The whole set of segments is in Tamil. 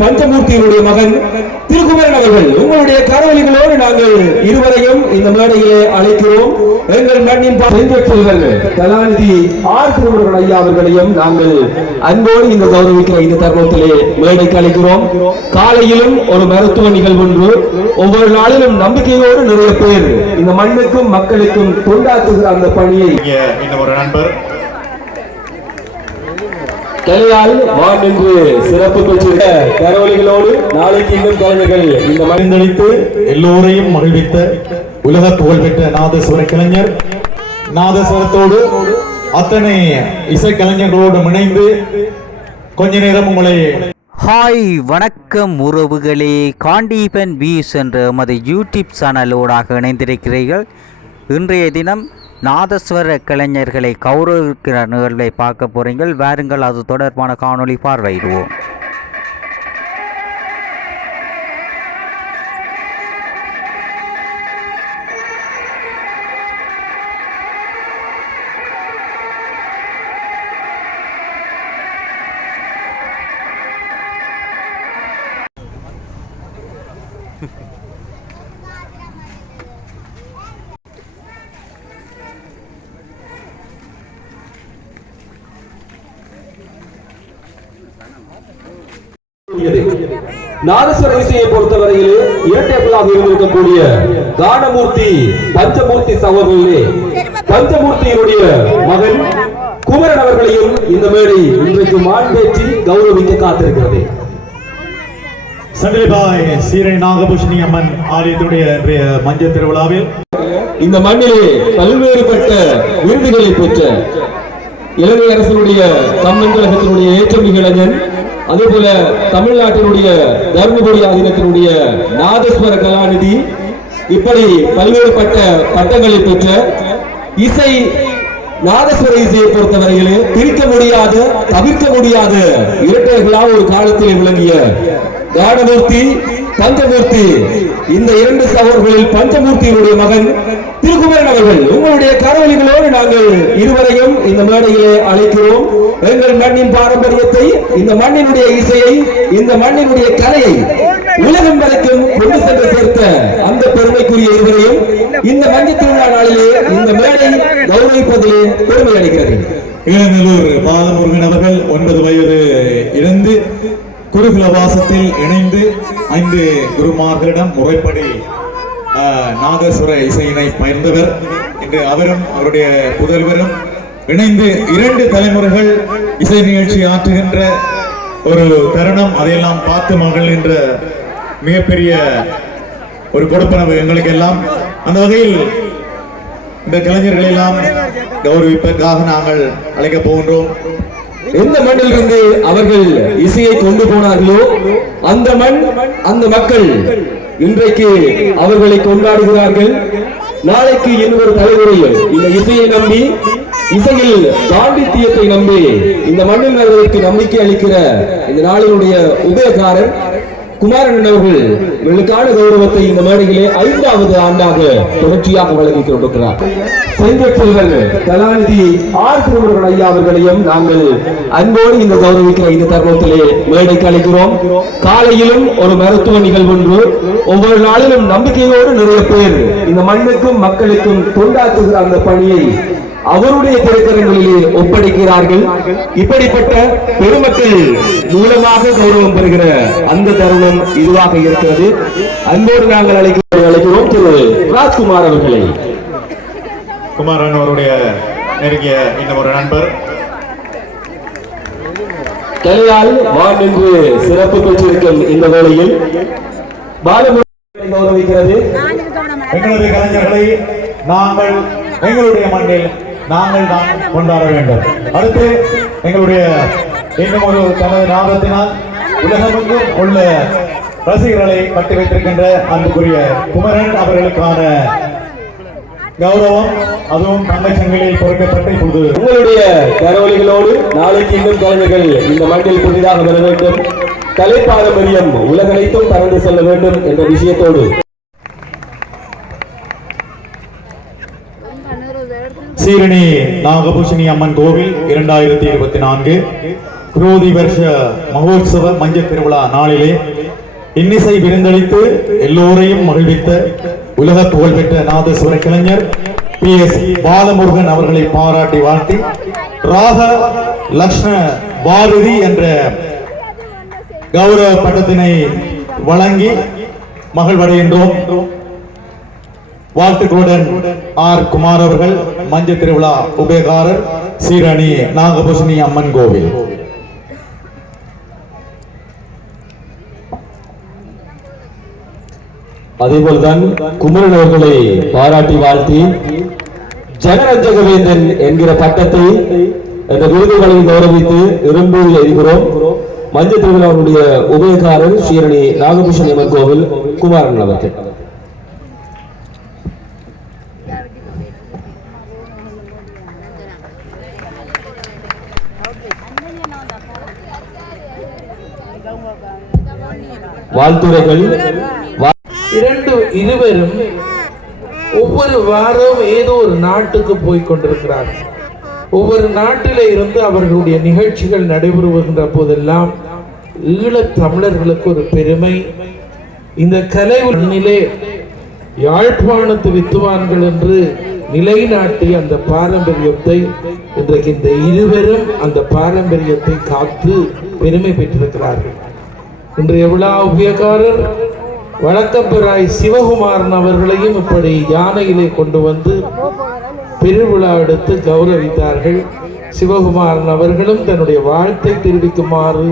பஞ்சமூர்த்தியினுடைய மகன் திருக்குமரன் அவர்கள் உங்களுடைய கரவொலிகளோடு நாங்கள் இருவரையும் இந்த மேடையிலே அழைக்கிறோம். எங்கள் மண்ணின் செல்வர்கள் கலாநிதி ஆர் திருமுருகன் ஐயா அவர்களையும் நாங்கள் அன்போடு இந்த கௌரவிக்கிற இந்த தருணத்திலே மேடைக்கு அழைக்கிறோம். காலையிலும் ஒரு மருத்துவ நிகழ்வு ஒன்று, ஒவ்வொரு நாளிலும் நம்பிக்கையோடு நிறைய பேர் இந்த மண்ணுக்கும் மக்களுக்கும் கொண்டாற்றுகிற அந்த பணியை ஒரு நண்பர் கலையால் வார்டு சிறப்பு பெற்ற கரவொலிகளோடு நாளைக்கு இன்னும் கலைஞர்கள் இந்த மகிழ்ந்தளித்து எல்லோரையும் மகிழ்வித்த உலக புகழ்பெற்ற நாதஸ்வர கலைஞர், நாதஸ்வரத்தோடு அத்தனை இசைக்கலைஞர்களோடு இணைந்து கொஞ்ச நேரம் உங்களை ஹாய் வணக்கம் உறவுகளே, காண்டீபன் வியூஸ் என்ற எமது யூடியூப் சேனலோடாக இணைந்திருக்கிறீர்கள். இன்றைய தினம் நாதஸ்வர கலைஞர்களை கௌரவிக்கிற நிகழ்வை பார்க்க போறீங்கள். வாருங்கள், அது தொடர்பான காணொளி பார்வையிடுவோம். நாதஸ்வர இசையை பொறுத்தவரையிலே இரட்டைகளாக இருந்திருக்கக்கூடிய கானமூர்த்தி பஞ்சமூர்த்தி சகோதரர்களே, பஞ்சமூர்த்தியினுடைய மகன் குமரன் அவர்களையும் இந்த மேடை இன்றைக்கு மாண்பேற்றி கௌரவிக்க காத்திருக்கிறது. சண்டிலிபாய் சீரணி நாகபூஷணி அம்மன் ஆலயத்துடைய இன்றைய மஞ்சள் திருவிழாவில் இந்த மண்ணிலே பல்வேறுபட்ட விருதுகளை பெற்ற இலங்கை அரசினுடைய கம்மன்கழகத்தினுடைய ஏற்றமிகு இளைஞன், அதே போல தமிழ்நாட்டினுடைய தர்மபுரி ஆதீனத்தினுடைய நாதஸ்வர கலாநிதி, இப்படி பல்வேறுபட்ட பட்டங்களை பெற்ற இசை நாதஸ்வர இசையை பொறுத்தவரையிலே பிரிக்க முடியாத தவிர்க்க முடியாத இரட்டைகளாக ஒரு காலத்தில் விளங்கிய கானமூர்த்தி பஞ்சமூர்த்தி, இந்த இரண்டு சகோதரர்களில் பஞ்சமூர்த்தியினுடைய மகன் திருக்குமரன் அவர்கள் உங்களுடைய கரவொலிகளோடு நாங்கள் இருவரையும் இந்த மேடையிலே அழைக்கிறோம். எங்கள் மண்ணின் பாரம்பரியத்தை, இந்த மண்ணினுடைய இசையை, இந்த மண்ணினுடைய கலையை உலகம் வரைக்கும் கொண்டு சென்று சேர்த்த அந்த பெருமைக்குரிய இருவரையும் இந்த மஞ்சள் திருவிழா நாளிலே இந்த மேடை கௌரவிப்பதிலே பெருமை அளிக்கிறது. இளநல்லூர் பாலமுருகன் அவர்கள் 9 வயது இழந்து குருகுல வாசத்தில் இணைந்து 5 குருமார்களிடம் முறைப்படி நாதஸ்வர இசையினை பயிர்ந்தவர். இன்று அவரும் அவருடைய புதல்வரும் இணைந்து 2 தலைமுறைகள் இசை நிகழ்ச்சி ஆற்றுகின்ற ஒரு தருணம். அதையெல்லாம் பார்த்து மகிழ்கின்ற மிகப்பெரிய ஒரு கொடுப்பனவு எங்களுக்கு எல்லாம். அந்த வகையில் இந்த கலைஞர்கள் எல்லாம் கௌரவிப்பதற்காக நாங்கள் அழைக்கப் போகின்றோம். எந்த மண்ணில் இருந்து அவர்கள் இசையை கொண்டு போனார்களோ அந்த மண், அந்த மக்கள் இன்றைக்கு அவர்களை கொண்டாடுகிறார்கள். நாளைக்கு இன்னொரு தலைமுறையில் இந்த இசையை நம்பி, இசையில் பாண்டித்தியத்தை நம்பி இந்த மண்ணில் அவர்களுக்கு நம்பிக்கை அளிக்கிற இந்த நாளினுடைய உபயகாரன் குமாரன் அவர்கள் இவர்களுக்கான கௌரவத்தை இந்த மேடையிலே 5வது ஆண்டாக தொடர்ச்சியாக வழங்கிக் கொண்டிருக்கிறார். செல்வர்கள் கலாநிதி ஆர் திருமுருகன் ஐயா அவர்களையும் நாங்கள் அன்போடு இந்த கௌரவிக்கிற இந்த தருணத்திலே மேடைக்கு அழைக்கிறோம். காலையிலும் ஒரு மருத்துவ நிகழ்வு ஒன்று, ஒவ்வொரு நாளிலும் நம்பிக்கையோடு நிறைய பேர் இந்த மண்ணுக்கும் மக்களுக்கும் கொண்டாற்றுகிற அந்த பணியை அவருடைய திரைக்கரங்களிலே ஒப்படைக்கிறார்கள். இப்படிப்பட்ட பெருமக்கள் மூலமாக கௌரவம் பெறுகிற அந்த தருணம் இதுவாக இருக்கிறது. அன்போடு நாங்கள் அழைக்கிறோம் திரு ராஜ்குமார் அவர்களை. குமாரன் அவருடைய நெருங்கிய இன்னும் ஒரு நண்பர் கலையால் வார்டு சிறப்பு பெற்றிருக்கும் இந்த வேளையில் பாலமுருகனை கௌரவிக்கிறது. எங்களது கலைஞர்களை நாங்கள் எங்களுடைய மண்ணில் நாங்கள் தான் கொண்டாட வேண்டும். அடுத்து எங்களுடைய இன்னும் ஒரு தனது நாதத்தினால் உலகமெங்கும் உள்ள ரசிகர்களை கட்டி வைத்திருக்கின்ற அன்புக்குரிய குமரன் அவர்களுக்கான கௌரவம், அதுவும் தங்கச்சங்கிலில் பொறுக்கப்பட்ட இப்போது உங்களுடைய கரவொலிகளோடு நாளைக்கு இன்னும் கலைஞர்கள் இந்த மண்ணில் புதிதாக வர வேண்டும், கலை பாரம்பரியம் உலகனைத்தும் பறந்து செல்ல வேண்டும் என்ற விஷயத்தோடு சீரணி நாகபூஷணி அம்மன் கோவில் 2024 புரோதி வருஷ மகோத்சவ மஞ்சள் திருவிழா நாளிலே இன்னிசை விருந்தளித்து எல்லோரையும் மகிழ்வித்த உலக புகழ்பெற்ற நாதஸ்வர கலைஞர் PS பாலமுருகன் அவர்களை பாராட்டி வாழ்த்தி ராக லக்ஷ்மண பாரதி என்ற கௌரவ பட்டத்தினை வழங்கி மகிழ்வடைகின்றோம். வாழ்த்துக்களுடன் R. குமார் அவர்கள், மஞ்சள் திருவிழா உபயகாரர், சீரணி நாகபூஷணி அம்மன் கோவில். அதேபோல்தான் குமரன் அவர்களை பாராட்டி வாழ்த்தி ஜனரஞ்சகவேந்தன் என்கிற பட்டத்தை இந்த விருதுகளை கௌரவித்து இரும்பூரில் இருக்கிறோம். மஞ்சள் திருவிழாவுடைய உபயகாரர் ஸ்ரீரணி நாகபூஷணி அம்மன் கோவில் குமாரன் அவர்கள். வாழ்த்துரைகள். இருவரும் ஒவ்வொரு வாரம் ஏதோ ஒரு நாட்டுக்கு போய் கொண்டிருக்கிறார்கள். ஒவ்வொரு நாட்டிலே இருந்து அவர்களுடைய நிகழ்ச்சிகள் நடைபெறுகின்ற போதெல்லாம் ஈழத் தமிழர்களுக்கு ஒரு பெருமை. இந்த கலை நிலை யாழ்ப்பாணத்து வித்துவான்கள் என்று நிலைநாட்டிய அந்த பாரம்பரியத்தை இன்றைக்கு இந்த இருவரும் அந்த பாரம்பரியத்தை காத்து பெருமை பெற்றிருக்கிறார்கள். இன்றைய விழா உபயகாரர் வழக்கப்பெறாய் சிவகுமாரன் அவர்களையும் இப்படி யானையிலே கொண்டு வந்து பெருவிழா எடுத்து கௌரவித்தார்கள். சிவகுமாரன் அவர்களும் தன்னுடைய வாழ்த்தை தெரிவிக்குமாறு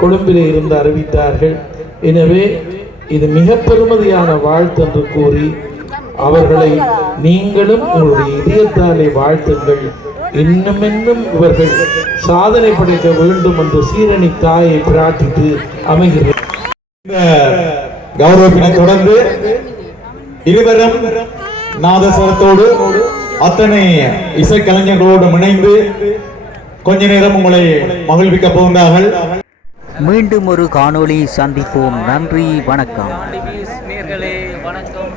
கொழும்பிலே இருந்து அறிவித்தார்கள். எனவே இது மிக பெருமதியான வாழ்த்து என்று கூறி அவர்களை நீங்களும் உங்களுடைய இதயத்தாலே வாழ்த்துங்கள். இன்னும் இவர்கள் சாதனை படைக்க வேண்டும் என்று சீரணி தாயை பிரார்த்தித்து அமைகிறேன். கௌரவத்தினை தொடர்ந்து இருவரும் நாதஸ்வரத்தோடு அத்தனை இசைக்கலைஞர்களோடு இணைந்து கொஞ்ச நேரம் உங்களை மகிழ்விக்க போகின்றார்கள். மீண்டும் ஒரு காணொளி சந்திப்போம். நன்றி, வணக்கம். நேயர்களே வணக்கம்.